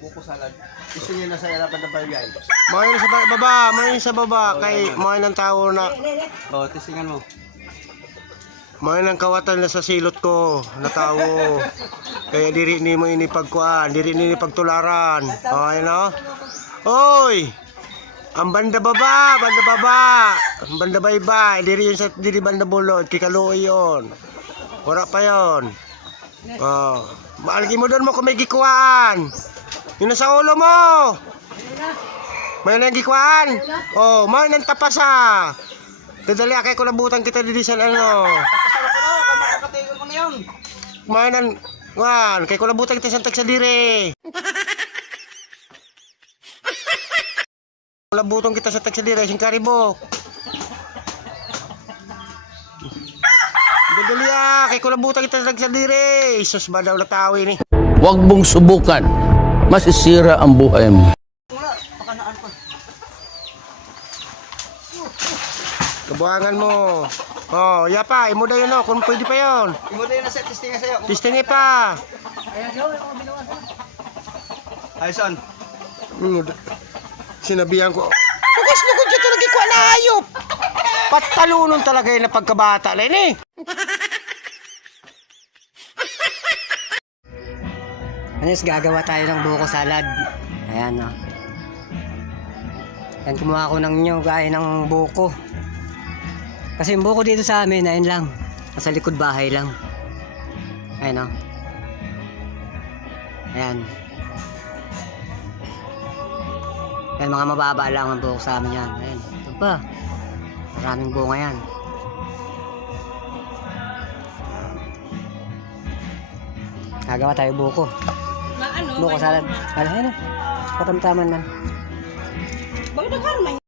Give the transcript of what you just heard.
Buko salad. Gusto niyo na sa harapan ng barangay. Mga sa baba, mga sa baba, kay mga ng tao na. Oh, testingan mo. Mga ng kawatan na sa silot ko, na tao. Kaya diri ni mo ini pagkuan, diri ni pagtularan. Okay no? Oy! Ang banda baba, banda baba. Ang banda baybay, diri yun sa diri banda bulod, kikaluoy yon. Wala pa yon. Oh, maalgi mo doon mo kung may gikuan. Yun na sa ulo mo. May nagikuan. Oh, may nang tapasa. Dadali akay ko labutan kita didi sa ano. Kasama ko na, kay makakatigan ko na yun. May nang wan, kay ko labutan kita sa tag sa dire. Labutan kita sa tag sa dire, sing karibok. Dadali kay ko labutan kita sa tag sa dire. Isus ba daw na tao ini. Huwag mong subukan. Masisira ang buhay mo. Wala, pakanaan pa. Kabuangan mo. Oh, yapa, imo daw yun oh, kung pwede pa yon. Imo na yun na sa testingan sa'yo. Testingin pa. Ayson. Sinabihan ko. Bukas na ko dyan talaga ko alayop. Patalunon talaga yun na pagkabata na yun eh. Anis, gagawa tayo ng buko salad. Ayan o. Yan, kumuha ko ng nyo gaya ng buko. Kasi yung buko dito sa amin, ayun lang. Nasa likod bahay lang. Ayan o. Ayan. Ayan, mga mababa lang ang buko sa amin yan. Ayan, ito pa. Maraming bunga yan. Gagawa tayo buko. Buko salad. Ayan o. Katamtaman man. Bakit nagkaroon na